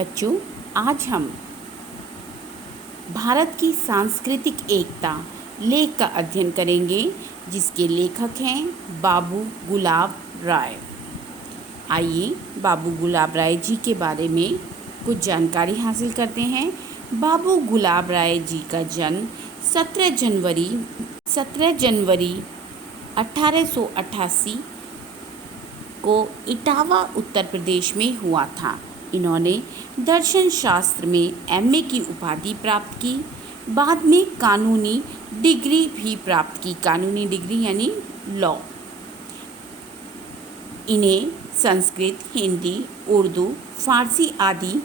बच्चों, आज हम भारत की सांस्कृतिक एकता लेख का अध्ययन करेंगे, जिसके लेखक हैं बाबू गुलाब राय। आइए बाबू गुलाब राय जी के बारे में कुछ जानकारी हासिल करते हैं। बाबू गुलाब राय जी का जन्म 17 जनवरी 1888 को इटावा उत्तर प्रदेश में हुआ था। इन्होंने दर्शन शास्त्र में एमए की उपाधि प्राप्त की। बाद में कानूनी डिग्री भी प्राप्त की। कानूनी डिग्री यानी लॉ। इन्हें संस्कृत, हिंदी, उर्दू, फारसी आदि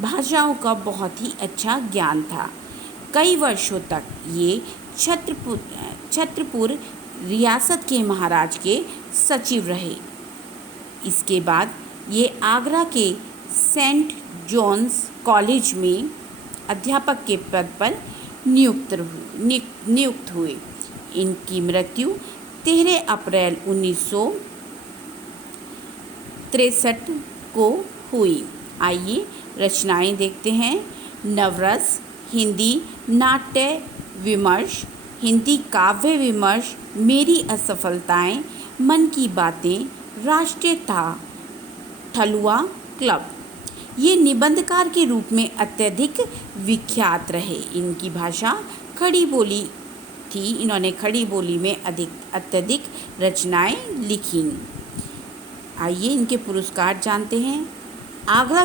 भाषाओं का बहुत ही अच्छा ज्ञान था। कई वर्षों तक ये छत्रपुर रियासत के महाराज के सचिव रहे। इसके बाद ये आगरा के सेंट जॉन्स कॉलेज में अध्यापक के पद पर नियुक्त हुए। इनकी मृत्यु 13 अप्रैल 1963 को हुई। आइए रचनाएं देखते हैं। नवरस, हिंदी नाट्य विमर्श, हिंदी काव्य विमर्श, मेरी असफलताएं, मन की बातें, राष्ट्रीय था, ठलुआ क्लब। ये निबंधकार के रूप में अत्यधिक विख्यात रहे। इनकी भाषा खड़ी बोली थी। इन्होंने खड़ी बोली में अत्यधिक रचनाएं लिखी। आइए इनके पुरस्कार जानते हैं। आगरा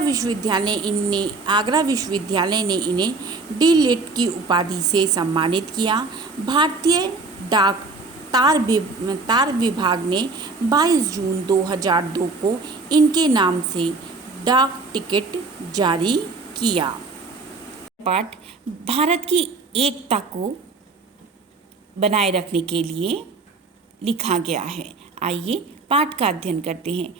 विश्वविद्यालय ने इन्हें डी.लिट की उपाधि से सम्मानित किया। भारतीय डाक तार विभाग ने 22 जून 2002 को इनके नाम से डाक टिकट जारी किया। पाठ भारत की एकता को बनाए रखने के लिए लिखा गया है। आइए पाठ का अध्ययन करते हैं।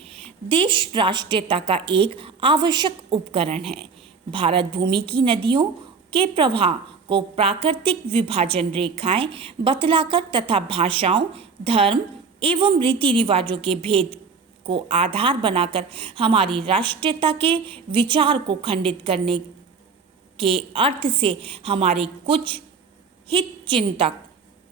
देश राष्ट्रीयता का एक आवश्यक उपकरण है। भारत भूमि की नदियों के प्रवाह को प्राकृतिक विभाजन रेखाएं बतलाकर तथा भाषाओं, धर्म एवं रीति रिवाजों के भेद को आधार बनाकर हमारी राष्ट्रीयता के विचार को खंडित करने के अर्थ से हमारे कुछ हित चिंतक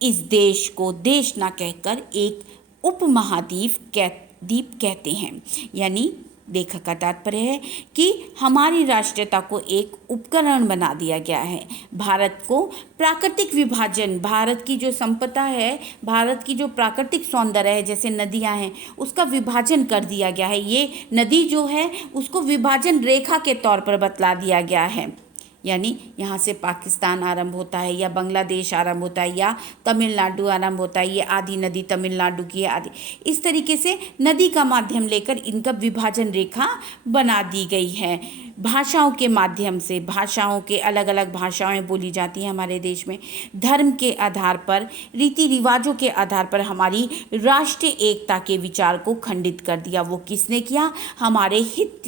इस देश को देश न कहकर एक उपमहाद्वीप कहते हैं। यानी लेखक का तात्पर्य है कि हमारी राष्ट्रीयता को एक उपकरण बना दिया गया है। भारत को प्राकृतिक विभाजन, भारत की जो संपदा है, भारत की जो प्राकृतिक सौंदर्य है, जैसे नदियां हैं, उसका विभाजन कर दिया गया है। ये नदी जो है उसको विभाजन रेखा के तौर पर बतला दिया गया है। यानी यहाँ से पाकिस्तान आरंभ होता है या बांग्लादेश आरंभ होता है या तमिलनाडु आरंभ होता है। ये आधी नदी तमिलनाडु की है, आधी इस तरीके से नदी का माध्यम लेकर इनका विभाजन रेखा बना दी गई है। भाषाओं के माध्यम से, भाषाओं के अलग अलग भाषाएं बोली जाती हैं हमारे देश में। धर्म के आधार पर, रीति रिवाजों के आधार पर हमारी राष्ट्रीय एकता के विचार को खंडित कर दिया। वो किसने किया? हमारे हित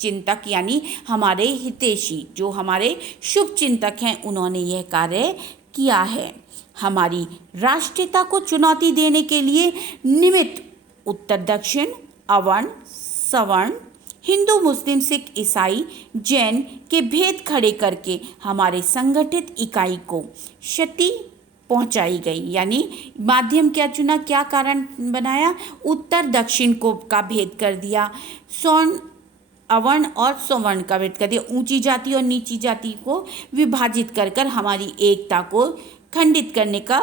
चिंतक यानी हमारे हितैषी, जो हमारे शुभ चिंतक हैं, उन्होंने यह कार्य किया है। हमारी राष्ट्रीयता को चुनौती देने के लिए निमित्त उत्तर दक्षिण, अवर्ण सवर्ण, हिंदू मुस्लिम सिख ईसाई जैन के भेद खड़े करके हमारे संगठित इकाई को क्षति पहुंचाई गई। यानी माध्यम क्या चुना, क्या कारण बनाया? उत्तर दक्षिण को का भेद कर दिया, अवर्ण और सवर्ण का भेद कर दिया, ऊंची जाति और नीची जाति को विभाजित कर कर हमारी एकता को खंडित करने का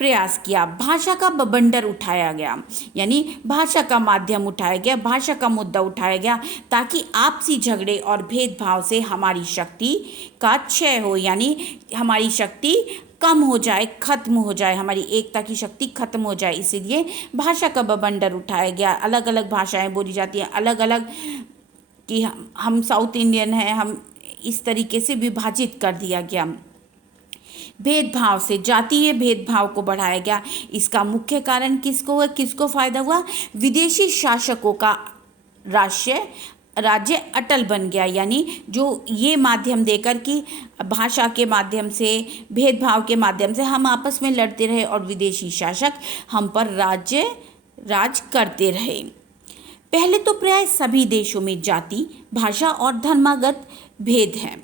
प्रयास किया। भाषा का बवंडर उठाया गया, यानी भाषा का माध्यम उठाया गया, भाषा का मुद्दा उठाया गया, ताकि आपसी झगड़े और भेदभाव से हमारी शक्ति का क्षय हो, यानी हमारी शक्ति कम हो जाए, खत्म हो जाए, हमारी एकता की शक्ति खत्म हो जाए। इसीलिए भाषा का बवंडर उठाया गया। अलग अलग भाषाएं बोली जाती हैं, अलग अलग कि हम साउथ इंडियन हैं, हम इस तरीके से विभाजित कर दिया गया। भेदभाव से, जातीय भेदभाव को बढ़ाया गया। इसका मुख्य कारण किसको फ़ायदा हुआ? विदेशी शासकों का राज्य अटल बन गया। यानी जो ये माध्यम देकर कि भाषा के माध्यम से, भेदभाव के माध्यम से हम आपस में लड़ते रहे और विदेशी शासक हम पर राज करते रहे। पहले तो प्राय सभी देशों में जाति, भाषा और धर्मागत भेद हैं।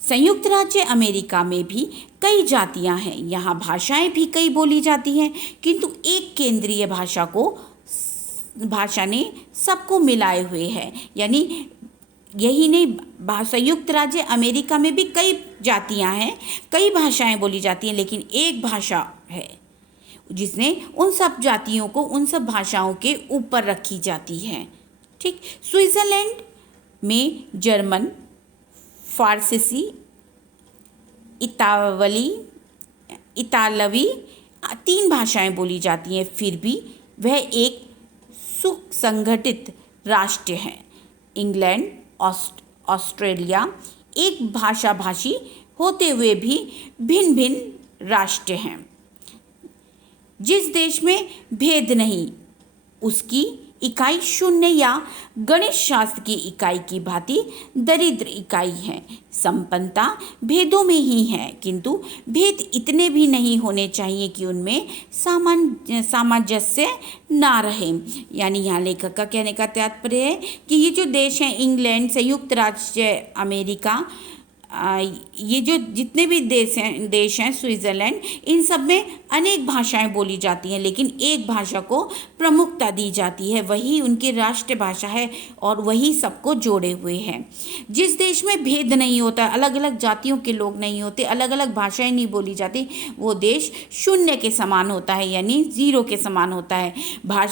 संयुक्त राज्य अमेरिका में भी कई जातियां हैं। यहाँ भाषाएं भी कई बोली जाती हैं, किंतु एक केंद्रीय भाषा ने सबको मिलाए हुए है। यानी यही नहीं, संयुक्त राज्य अमेरिका में भी कई जातियां हैं, कई भाषाएं बोली जाती हैं, लेकिन एक भाषा है जिसने उन सब जातियों को उन सब भाषाओं के ऊपर रखी जाती है। ठीक, स्विट्जरलैंड में जर्मन, फारसी, इतालवी 3 भाषाएं बोली जाती हैं, फिर भी वह एक सुसंगठित राष्ट्र है। इंग्लैंड, ऑस्ट्रेलिया एक भाषी होते हुए भी भिन्न भिन्न राष्ट्र हैं। जिस देश में भेद नहीं, उसकी इकाई शून्य या गणित शास्त्र की इकाई की भांति दरिद्र इकाई है। संपन्नता भेदों में ही है, किंतु भेद इतने भी नहीं होने चाहिए कि उनमें सामंजस्य ना रहे। यानी यहाँ लेखक का कहने का तात्पर्य है कि ये जो देश हैं, इंग्लैंड, संयुक्त राज्य अमेरिका, ये जो जितने भी देश हैं स्विट्ज़रलैंड, इन सब में अनेक भाषाएं बोली जाती हैं, लेकिन एक भाषा को प्रमुखता दी जाती है, वही उनकी राष्ट्रीय भाषा है और वही सबको जोड़े हुए हैं। जिस देश में भेद नहीं होता, अलग अलग जातियों के लोग नहीं होते, अलग अलग भाषाएं नहीं बोली जाती, वो देश शून्य के समान होता है, यानी 0 के समान होता है।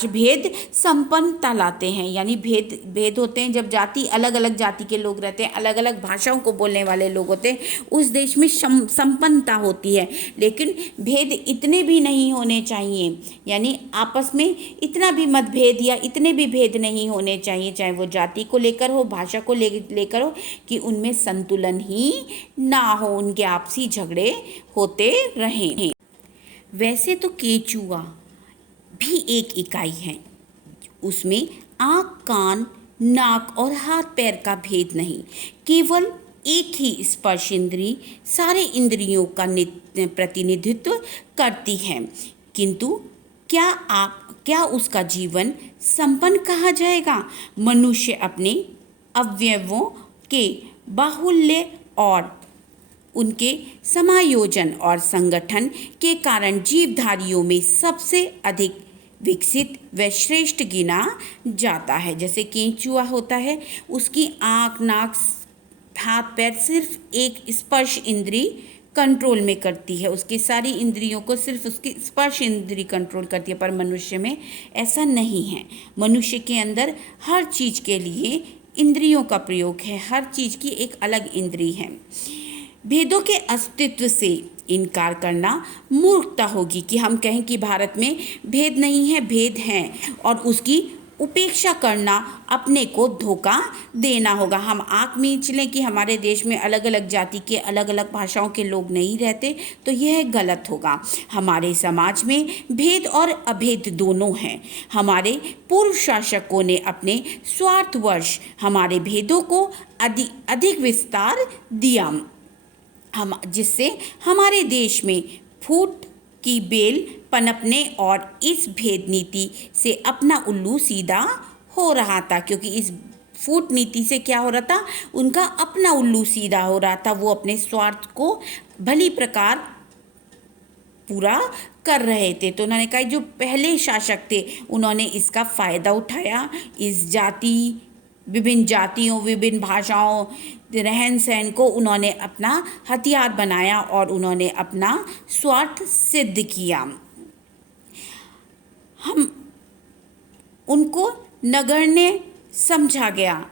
भेद संपन्नता लाते हैं, यानी भेद होते हैं जब जाति, अलग अलग जाति के लोग रहते हैं, अलग अलग भाषाओं को बोलने वाले लोग होते हैं, उस देश में संपन्नता होती है। लेकिन भेद इतने भी नहीं होने चाहिए, यानी आपस में इतना भी मतभेद या इतने भी भेद नहीं होने चाहिए, चाहे वो जाति को लेकर हो, भाषा को लेकर हो, कि उनमें संतुलन ही ना हो, उनके आपसी झगड़े होते रहें। वैसे तो केचुआ भी एक इकाई है, उसमें आँख, कान, नाक और हाथ पैर का भेद नहीं, केवल एक ही स्पर्श इंद्री सारे इंद्रियों का प्रतिनिधित्व करती है। किंतु क्या उसका जीवन संपन्न कहा जाएगा? मनुष्य अपने अवयवों के बाहुल्य और उनके समायोजन और संगठन के कारण जीवधारियों में सबसे अधिक विकसित व श्रेष्ठ गिना जाता है। जैसे केंचुआ होता है, उसकी आँख, नाक, हाथ पैर सिर्फ एक स्पर्श इंद्री कंट्रोल में करती है, उसकी सारी इंद्रियों को सिर्फ उसकी स्पर्श इंद्री कंट्रोल करती है, पर मनुष्य में ऐसा नहीं है। मनुष्य के अंदर हर चीज़ के लिए इंद्रियों का प्रयोग है, हर चीज़ की एक अलग इंद्री है। भेदों के अस्तित्व से इनकार करना मूर्खता होगी कि हम कहें कि भारत में भेद नहीं है, भेद हैं, और उसकी उपेक्षा करना अपने को धोखा देना होगा। हम आँख मींच लें कि हमारे देश में अलग अलग जाति के, अलग अलग भाषाओं के लोग नहीं रहते, तो यह गलत होगा। हमारे समाज में भेद और अभेद दोनों हैं। हमारे पूर्व शासकों ने अपने स्वार्थवश हमारे भेदों को अधिक विस्तार दिया, जिससे हमारे देश में फूट की बेल पनपने और इस भेद नीति से अपना उल्लू सीधा हो रहा था। क्योंकि इस फूट नीति से क्या हो रहा था, उनका अपना उल्लू सीधा हो रहा था, वो अपने स्वार्थ को भली प्रकार पूरा कर रहे थे। तो उन्होंने कहा जो पहले शासक थे उन्होंने इसका फ़ायदा उठाया, इस विभिन्न जातियों, विभिन्न भाषाओं, रहन सहन को उन्होंने अपना हथियार बनाया और उन्होंने अपना स्वार्थ सिद्ध किया। उनको नगण्य समझा गया,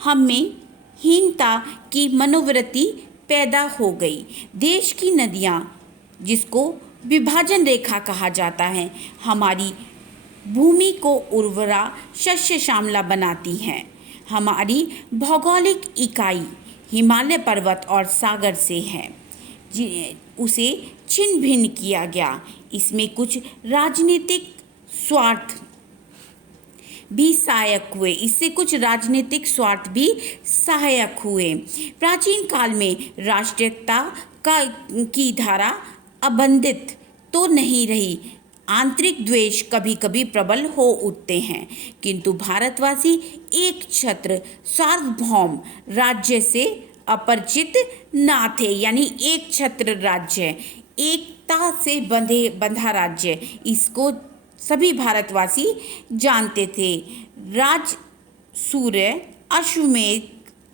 हमें हीनता की मनोवृत्ति पैदा हो गई। देश की नदियाँ, जिसको विभाजन रेखा कहा जाता है, हमारी भूमि को उर्वरा शस्य श्यामला बनाती हैं। हमारी भौगोलिक इकाई हिमालय पर्वत और सागर से है, उसे छिन्न भिन्न किया गया। इसमें कुछ राजनीतिक स्वार्थ भी सहायक हुए, इससे कुछ राजनीतिक स्वार्थ भी सहायक हुए। प्राचीन काल में राष्ट्रीयता की धारा अबंधित तो नहीं रही, आंतरिक द्वेष कभी कभी प्रबल हो उठते हैं, किंतु भारतवासी एक छत्र सार्वभौम राज्य से अपरिचित ना थे। यानी एक छत्र राज्य, एकता से बंधा राज्य, इसको सभी भारतवासी जानते थे। राज सूर्य,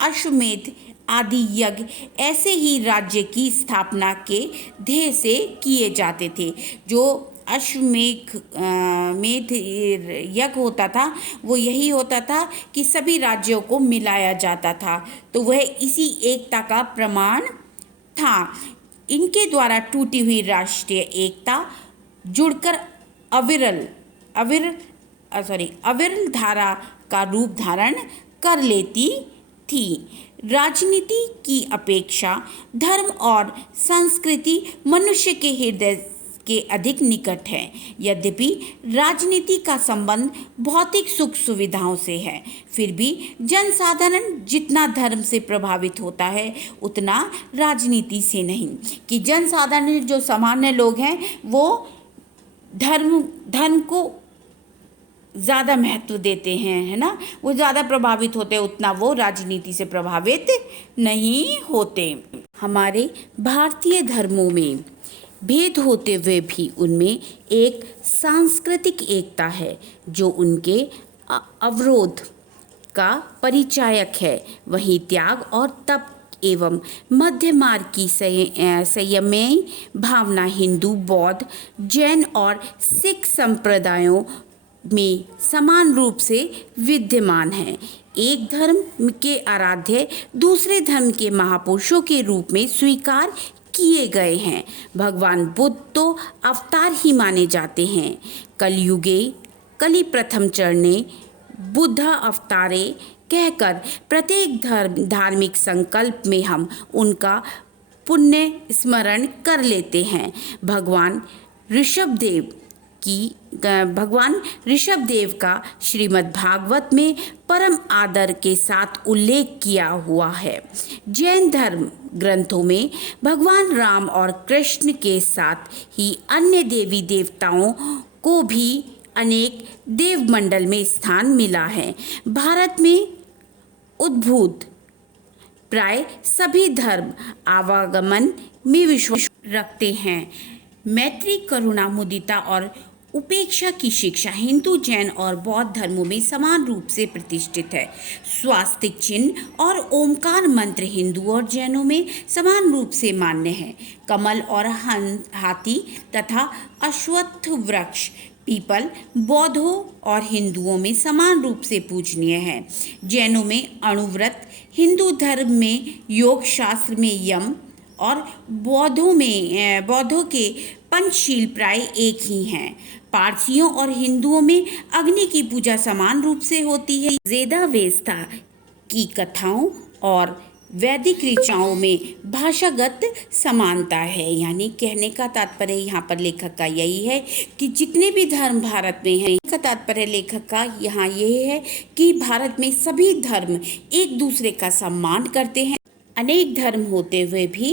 अश्वमेध आदि यज्ञ ऐसे ही राज्य की स्थापना के ध्येय से किए जाते थे। जो मेध यज्ञ होता था वो यही होता था कि सभी राज्यों को मिलाया जाता था, तो वह इसी एकता का प्रमाण था। इनके द्वारा टूटी हुई राष्ट्रीय एकता जुड़कर अविरल धारा का रूप धारण कर लेती थी। राजनीति की अपेक्षा धर्म और संस्कृति मनुष्य के हृदय के अधिक निकट है। यद्यपि राजनीति का संबंध भौतिक सुख सुविधाओं से है, फिर भी जनसाधारण जितना धर्म से प्रभावित होता है उतना राजनीति से नहीं। कि जनसाधारण जो सामान्य लोग हैं वो धर्म को ज़्यादा महत्व देते हैं, है ना, वो ज़्यादा प्रभावित होते हैं, उतना वो राजनीति से प्रभावित नहीं होते। हमारे भारतीय धर्मों में भेद होते हुए भी उनमें एक सांस्कृतिक एकता है जो उनके अवरोध का परिचायक है। वहीं त्याग और तप एवं मध्य मार्ग की संयमयी भावना हिंदू, बौद्ध, जैन और सिख संप्रदायों में समान रूप से विद्यमान है। एक धर्म के आराध्य दूसरे धर्म के महापुरुषों के रूप में स्वीकार किए गए हैं। भगवान बुद्ध तो अवतार ही माने जाते हैं। कली प्रथम चरणे बुद्धा अवतारे कहकर प्रत्येक धार्मिक संकल्प में हम उनका पुण्य स्मरण कर लेते हैं। भगवान ऋषभदेव का श्रीमद् भागवत में परम आदर के साथ उल्लेख किया हुआ है। जैन धर्म ग्रंथों में भगवान राम और कृष्ण के साथ ही अन्य देवी देवताओं को भी अनेक देवमंडल में स्थान मिला है। भारत में उद्भूत प्राय सभी धर्म आवागमन में विश्वास रखते हैं। मैत्री, करुणा, मुदिता और उपेक्षा की शिक्षा हिंदू, जैन और बौद्ध धर्मों में समान रूप से प्रतिष्ठित है। स्वास्तिक चिन्ह और ओमकार मंत्र हिंदू और जैनों में समान रूप से मान्य है। कमल और हाथी तथा अश्वत्थ वृक्ष पीपल बौद्धों और हिंदुओं में समान रूप से पूजनीय है। जैनों में अणुव्रत, हिंदू धर्म में योग शास्त्र में यम और बौद्धों के पंचशील प्राय एक ही हैं। पारसियों और हिंदुओं में अग्नि की पूजा समान रूप से होती है। वेदावेस्ता की कथाओं और वैदिक ऋचाओं में भाषागत समानता है। यानी कहने का तात्पर्य यहाँ पर लेखक का यही है कि जितने भी धर्म भारत में हैं, का तात्पर्य लेखक का यहाँ यही है कि भारत में सभी धर्म एक दूसरे का सम्मान करते हैं। अनेक धर्म होते हुए भी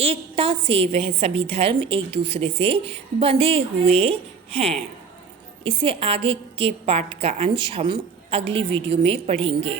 एकता से वह सभी धर्म एक दूसरे से बंधे हुए हैं। इसे आगे के पाठ का अंश हम अगली वीडियो में पढ़ेंगे।